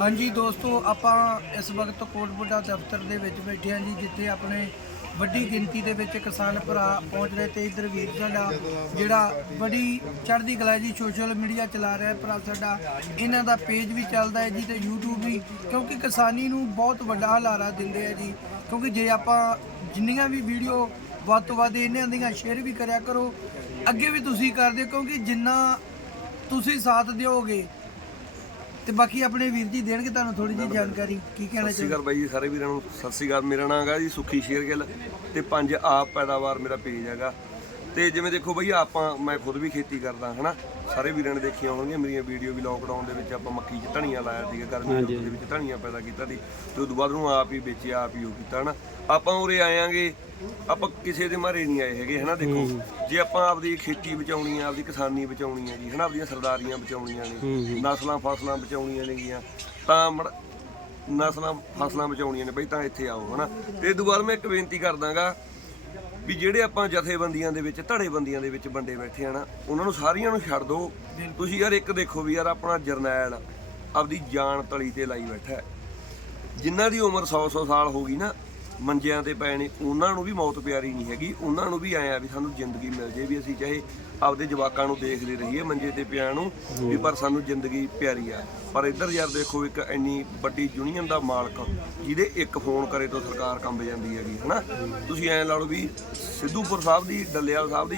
ਹਾਂਜੀ ਦੋਸਤੋ, ਆਪਾਂ ਇਸ ਵਕਤ ਕੋਟਬੁੱਡਾ ਦਫ਼ਤਰ ਦੇ ਵਿੱਚ ਬੈਠੇ ਹਾਂ ਜੀ, ਜਿੱਥੇ ਆਪਣੇ ਵੱਡੀ ਗਿਣਤੀ ਦੇ ਵਿੱਚ ਕਿਸਾਨ ਭਰਾ ਪਹੁੰਚ ਰਹੇ ਤੇ ਇਧਰ ਵੀਰ ਸਾਡਾ ਜਿਹੜਾ ਬੜੀ ਚੜ੍ਹਦੀ ਕਲਾ ਜੀ ਸੋਸ਼ਲ ਮੀਡੀਆ ਚਲਾ ਰਿਹਾ ਭਰਾ ਸਾਡਾ। ਇਹਨਾਂ ਦਾ ਪੇਜ ਵੀ ਚੱਲਦਾ ਹੈ ਜੀ ਤੇ YouTube ਵੀ, ਕਿਉਂਕਿ ਕਿਸਾਨੀ ਨੂੰ ਬਹੁਤ ਵੱਡਾ ਹਲਾਰਾ ਦਿੰਦੇ ਆ ਜੀ। ਕਿਉਂਕਿ ਜੇ ਆਪਾਂ ਜਿੰਨੀਆਂ ਵੀ ਵੀਡੀਓ ਵੱਧ ਤੋਂ ਵੱਧ ਇਹਨਾਂ ਦੀਆਂ ਸ਼ੇਅਰ ਵੀ ਕਰਿਆ ਕਰੋ, ਅੱਗੇ ਵੀ ਤੁਸੀਂ ਕਰਦੇ ਹੋ, ਕਿਉਂਕਿ ਜਿੰਨਾ ਤੁਸੀਂ ਸਾਥ ਦਿਓਗੇ ਤੇ ਬਾਕੀ ਆਪਣੇ ਵੀਰ ਜੀ ਦੇਣਗੇ ਤੁਹਾਨੂੰ ਥੋੜੀ ਜਿਹੀ ਜਾਣਕਾਰੀ ਕੀ ਕਹਿਣਾ ਸਤਿ ਸ਼੍ਰੀ ਅਕਾਲ ਬਾਈ ਜੀ ਸਾਰੇ ਵੀਰਾਂ ਨੂੰ ਸਤਿ ਸ਼੍ਰੀ ਅਕਾਲ। ਮੇਰਾ ਨਾਮ ਹੈਗਾ ਜੀ ਸੁਖੀ ਸ਼ੇਰਗਿੱਲ ਤੇ ਪੰਜ ਆਪ ਪੈਦਾਵਾਰ ਮੇਰਾ ਪੇਜ ਹੈਗਾ। ਤੇ ਜਿਵੇਂ ਦੇਖੋ ਬਈ ਆਪਾਂ ਮੈਂ ਖੁਦ ਵੀ ਖੇਤੀ ਕਰਦਾ ਹਨਾ? ਸਾਰੇ ਵੀਰਾਂ ਨੇ ਦੇਖੀਆਂ ਹੋਣਗੀਆਂ ਮੇਰੀਆਂ ਵੀਡੀਓ ਵੀ ਲੋਕਡਾਊਨ ਦੇ ਵਿੱਚ ਆਪਾਂ ਮੱਕੀ 'ਚ ਧਨੀਆ ਲਾਇਆ ਸੀਗਾ ਗਰਮੀ ਦੇ ਵਿੱਚ ਧਨੀਆ ਪੈਦਾ ਕੀਤਾ ਸੀ। ਤੇ ਉਦੋਂ ਬਾਅਦ ਨੂੰ ਆਪ ਹੀ ਵੇਚਿਆ ਆਪ ਹੀ ਉਹ ਕੀਤਾ ਹਨਾ? ਆਪਾਂ ਉਰੇ ਆਇਆਂਗੇ ਆਪਾਂ ਕਿਸੇ ਦੇ ਮਾਰੇ ਨਹੀਂ ਆਏ ਹੈਗੇ ਹਨਾ? ਦੇਖੋ ਜੇ ਆਪਾਂ ਆਪਦੀ ਖੇਤੀ ਬਚਾਉਣੀ ਆ ਆਪਦੀ ਕਿਸਾਨੀ ਬਚਾਉਣੀ ਆ ਜੀ ਹਨਾ ਆਪਦੀਆਂ ਸਰਦਾਰੀਆਂ ਬਚਾਉਣੀਆਂ ਨੇ ਨਸਲਾਂ ਫਸਲਾਂ ਬਚਾਉਣੀਆਂ ਨੇਗੀਆਂ ਤਾਂ ਮੜ- ਨਸਲਾਂ ਫਸਲਾਂ ਬਚਾਉਣੀਆਂ ਨੇ ਬਈ ਤਾਂ ਇੱਥੇ ਆਓ ਹਨਾ। ਤੇ ਬਾਅਦ ਮੈਂ ਇੱਕ ਬੇਨਤੀ ਕਰਦਾਗਾ ਵੀ ਜਿਹੜੇ ਆਪਾਂ ਜਥੇਬੰਦੀਆਂ ਦੇ ਵਿੱਚ ਧੜੇਬੰਦੀਆਂ ਦੇ ਵਿੱਚ ਵੰਡੇ ਬੈਠੇ ਆ ਨਾ ਉਹਨਾਂ ਨੂੰ ਸਾਰੀਆਂ ਨੂੰ ਛੱਡ ਦਿਓ ਤੁਸੀਂ ਯਾਰ ਇੱਕ ਦੇਖੋ ਵੀ ਯਾਰ ਆਪਣਾ ਜਰਨੈਲ ਆਪਦੀ ਜਾਨ ਤਲੀ ਤੇ ਲਾਈ ਬੈਠਾ ਜਿਨ੍ਹਾਂ ਦੀ ਉਮਰ 100-100 ਸਾਲ ਹੋ ਗਈ ਨਾ ਮੰਜਿਆਂ ਤੇ ਪਏ ਨੇ ਉਹਨਾਂ ਨੂੰ ਵੀ ਮੌਤ ਪਿਆਰੀ ਨਹੀਂ ਹੈਗੀ ਉਹਨਾਂ ਨੂੰ ਵੀ ਆਇਆ ਵੀ ਸਾਨੂੰ ਜ਼ਿੰਦਗੀ ਮਿਲ ਜੇ ਵੀ ਅਸੀਂ ਚਾਹੇ ਆਪਦੇ ਜਵਾਕਾਂ ਨੂੰ ਦੇਖਦੇ ਰਹੀਏ ਮੰਜੇ ਤੇ ਪਿਆ ਨੂੰ ਵੀ ਪਰ ਸਾਨੂੰ ਜ਼ਿੰਦਗੀ ਪਿਆਰੀ ਆ। ਪਰ ਇੱਧਰ ਯਾਰ ਦੇਖੋ ਇੱਕ ਇੰਨੀ ਵੱਡੀ ਯੂਨੀਅਨ ਦਾ ਮਾਲਕ ਜਿਹਦੇ ਇੱਕ ਫੋਨ ਕਰੇ ਤੋਂ ਸਰਕਾਰ ਕੰਬ ਜਾਂਦੀ ਹੈਗੀ ਹਨਾ? ਤੁਸੀਂ ਐਂ ਲਾ ਲਓ ਵੀ ਸਿੱਧੂਪੁਰ ਸਾਹਿਬ ਦੀ ਡੱਲੇਵਾਲ ਸਾਹਿਬ ਦੀ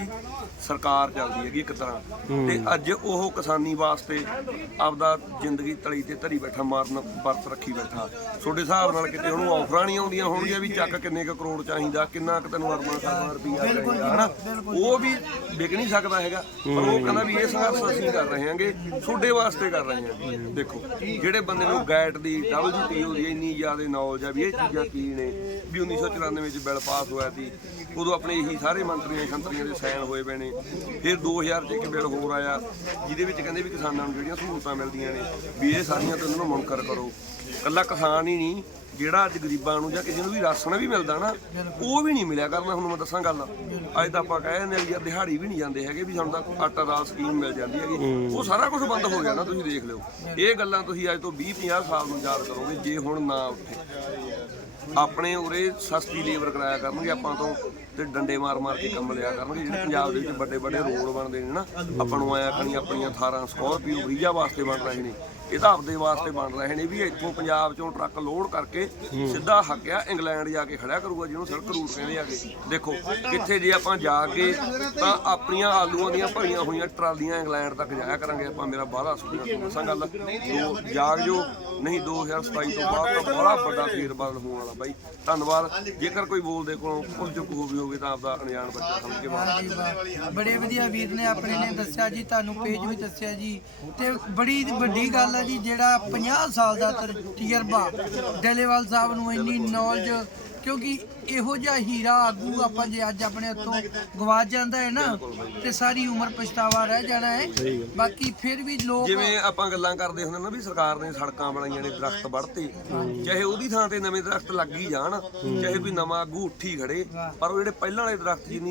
ਸਰਕਾਰ ਚੱਲਦੀ ਹੈਗੀ ਇੱਕ ਤਰ੍ਹਾਂ। ਤੇ ਅੱਜ ਉਹ ਕਿਸਾਨੀ ਵਾਸਤੇ ਆਪਦਾ ਜ਼ਿੰਦਗੀ ਤਲੀ ਤੇ ਧਰੀ ਬੈਠਾ ਮਾਰਨ ਵਰਤ ਰੱਖੀ ਬੈਠਾ। ਤੁਹਾਡੇ ਹਿਸਾਬ ਨਾਲ ਕਿਤੇ ਉਹਨੂੰ ਆਫਰਾਂ ਨਹੀਂ ਆਉਂਦੀਆਂ ਹੋਣਗੀਆਂ ਵੀ ਚੱਕ ਕਿੰਨੇ ਕੁ ਕਰੋੜ ਚਾਹੀਦਾ ਕਿੰਨਾ ਕੁ ਤੈਨੂੰ ਅਰਬਾਂ ਕਰਬਾਂ ਰੁਪਈਆ ਚਾਹੀਦਾ ਹਨਾ? ਉਹ ਵੀ ਵਿਕ ਨਹੀਂ ਸਕਦਾ ਹੈਗਾ ਪਰ ਉਹ ਕਹਿੰਦਾ ਵੀ ਇਹ ਸੰਘਰਸ਼ ਅਸੀਂ ਕਰ ਰਹੇ ਹਾਂਗੇ ਤੁਹਾਡੇ ਵਾਸਤੇ ਕਰ ਰਹੇ ਹਾਂ ਦੇਖੋ ਜਿਹੜੇ ਬੰਦੇ ਨੂੰ ਗੈਟ ਦੀ WTO ਦੀ ਇੰਨੀ ਜ਼ਿਆਦਾ ਨੌਲੇਜ ਆ ਵੀ ਇਹ ਚੀਜ਼ਾਂ ਕੀ ਨੇ ਵੀ 1994 ਵਿੱਚ ਬਿੱਲ ਪਾਸ ਹੋਇਆ ਸੀ ਉਦੋਂ ਆਪਣੇ ਇਹੀ ਸਾਰੇ ਮੰਤਰੀਆਂ ਸ਼ੰਤਰੀਆਂ ਦੇ ਸਾਈਨ ਹੋਏ ਪਏ ਨੇ। ਫਿਰ 2000 ਚ ਇੱਕ ਬਿੱਲ ਹੋਰ ਆਇਆ ਜਿਹਦੇ ਵਿੱਚ ਕਹਿੰਦੇ ਵੀ ਕਿਸਾਨਾਂ ਨੂੰ ਜਿਹੜੀਆਂ ਸਹੂਲਤਾਂ ਮਿਲਦੀਆਂ ਨੇ ਵੀ ਇਹ ਸਾਰੀਆਂ ਤੋਂ ਇਹਨਾਂ ਨੂੰ ਮੁਨਕਰ ਕਰੋ। ਕੱਲਾ ਕਿਸਾਨ ਹੀ ਨਹੀਂ ਜਿਹੜਾ ਅੱਜ ਗਰੀਬਾਂ ਨੂੰ ਜਾਂ ਕਿਸੇ ਨੂੰ ਵੀ ਰਾਸ਼ਨ ਵੀ ਮਿਲਦਾ ਨਾ ਉਹ ਵੀ ਨਹੀਂ ਮਿਲਿਆ ਕਰਨਾ ਹੁਣ ਮੈਂ ਦੱਸਾਂ ਗੱਲ। ਅੱਜ ਤਾਂ ਆਪਾਂ ਕਹਿ ਜਾਂਦੇ ਵੀ ਯਾਰ ਦਿਹਾੜੀ ਵੀ ਨਹੀਂ ਜਾਂਦੇ ਹੈਗੇ ਵੀ ਸਾਨੂੰ ਤਾਂ ਆਟਾ ਦਾਲ ਸਕੀਮ ਮਿਲ ਜਾਂਦੀ ਹੈਗੀ। ਉਹ ਸਾਰਾ ਕੁਝ ਬੰਦ ਹੋ ਗਿਆ ਨਾ ਤੁਸੀਂ ਦੇਖ ਲਿਓ। ਇਹ ਗੱਲਾਂ ਤੁਸੀਂ ਅੱਜ ਤੋਂ 20 50 ਸਾਲ ਨੂੰ ਯਾਦ ਕਰੋਗੇ ਜੇ ਹੁਣ ਨਾ ਉੱਠੇ। ਆਪਣੇ ਉਰੇ ਸਸਤੀ ਲੇਬਰ ਕਰਾਇਆ ਕਰਨਗੇ ਆਪਾਂ ਤੋਂ ਤੇ ਡੰਡੇ ਮਾਰ ਮਾਰ ਕੇ ਕੰਮ ਲਿਆ ਕਰਨਗੇ ਜਿਹੜੇ ਪੰਜਾਬ ਦੇ ਵਿੱਚ ਵੱਡੇ ਵੱਡੇ ਰੋਡ ਬਣਦੇ ਨੇ ਨਾ ਆਪਾਂ ਨੂੰ ਆਇਆ ਕਣੀ ਆਪਣੀਆਂ 18 ਸਕੋਰਪੀਓ ਵਾਸਤੇ ਬਣ ਰਹੇ ਨੇ। ਇਹ ਤਾਂ ਆਪਦੇ ਵਾਸਤੇ ਬਣ ਰਹੇ ਨੇ ਵੀ ਇੱਥੋਂ ਪੰਜਾਬ ਚੋਂ ਟਰੱਕ ਲੋਡ ਕਰਕੇ ਸਿੱਧਾ ਹੱਕਿਆ ਇੰਗਲੈਂਡ ਜਾ ਕੇ ਖੜਿਆ ਕਰੂਗਾ ਜਿਹਨੂੰ ਸੜਕ ਰੂਟ ਕਹਿੰਦੇ ਆਗੇ ਦੇਖੋ ਕਿੱਥੇ ਜੇ ਆਪਾਂ ਜਾ ਕੇ ਤਾਂ ਆਪਣੀਆਂ ਆਲੂਆਂ ਦੀਆਂ ਭਰੀਆਂ ਹੋਈਆਂ ਟਰਾਲੀਆਂ ਇੰਗਲੈਂਡ ਤੱਕ ਜਾਇਆ ਕਰਾਂਗੇ ਆਪਾਂ ਮੇਰਾ ਵਾਅਦਾ ਸੁਣਿਆ ਦੱਸਾਂ ਗੱਲ। ਦੋ ਜਾਗ ਜੋ ਨਹੀਂ 2027 ਤੋਂ ਬਾਅਦ ਤਾਂ ਬੜਾ ਵੱਡਾ ਫੇਰ ਬਦਲ ਹੋਣ ਵਾਲਾ ਬਾਈ। ਧੰਨਵਾਦ। ਜੇਕਰ ਕੋਈ ਬੋਲਦੇ ਕੋਲੋਂ ਕੁਝ ਚੁੱਕ ਹੋ ਵੀ ਹੋਵੇ ਤਾਂ ਆਪਦਾ ਅਣਜਾਣ ਬੱਚਾ ਸਮਝ ਕੇ ਮਾਰ। ਬੜੇ ਵਧੀਆ ਵੀਰ ਨੇ ਆਪਣੇ ਨੇ ਦੱਸਿਆ ਜੀ ਤੁਹਾਨੂੰ ਪੇਜ ਵੀ ਦੱਸਿਆ ਜੀ ਤੇ ਬੜੀ ਵੱਡੀ ਗੱਲ ਹੈ ਜੀ, ਜਿਹੜਾ 50 ਸਾਲ ਦਾ ਤਜਰਬਾ ਡੇਲੇਵਾਲ ਸਾਹਿਬ ਨੂੰ ਇੰਨੀ ਨੌਲੇਜ ਕਿਉਂਕਿ ਇਹੋ ਜਿਹਾ ਹੀਰਾ ਆਗੂ ਆਪਾਂ ਜੇ ਅੱਜ ਆਪਣੇ ਹੱਥੋਂ ਗਵਾਚ ਜਾਂਦਾ ਹੈ ਨਾ, ਤੇ ਸਾਰੀ ਉਮਰ ਪਛਤਾਵਾ ਰਹਿ ਜਾਣਾ ਹੈ। ਬਾਕੀ ਫਿਰ ਵੀ ਲੋਕ ਜਿਵੇਂ ਆਪਾਂ ਗੱਲਾਂ ਕਰਦੇ ਹੁੰਦੇ ਨਾ ਵੀ ਸਰਕਾਰ ਨੇ ਸੜਕਾਂ ਬਣਾਈਆਂ ਨੇ, ਦਰਖਤ ਵੜਤੇ ਚਾਹੇ ਉਹਦੀ ਥਾਂ ਤੇ ਨਵੇਂ ਦਰਖਤ ਲੱਗ ਹੀ ਜਾਣ, ਚਾਹੇ ਵੀ ਨਵਾਂ ਆਗੂ ਉੱਠੀ ਖੜੇ, ਪਰ ਉਹ ਜਿਹੜੇ ਪਹਿਲਾਂ ਵਾਲੇ ਦਰਖਤ ਜਿੰਨੀ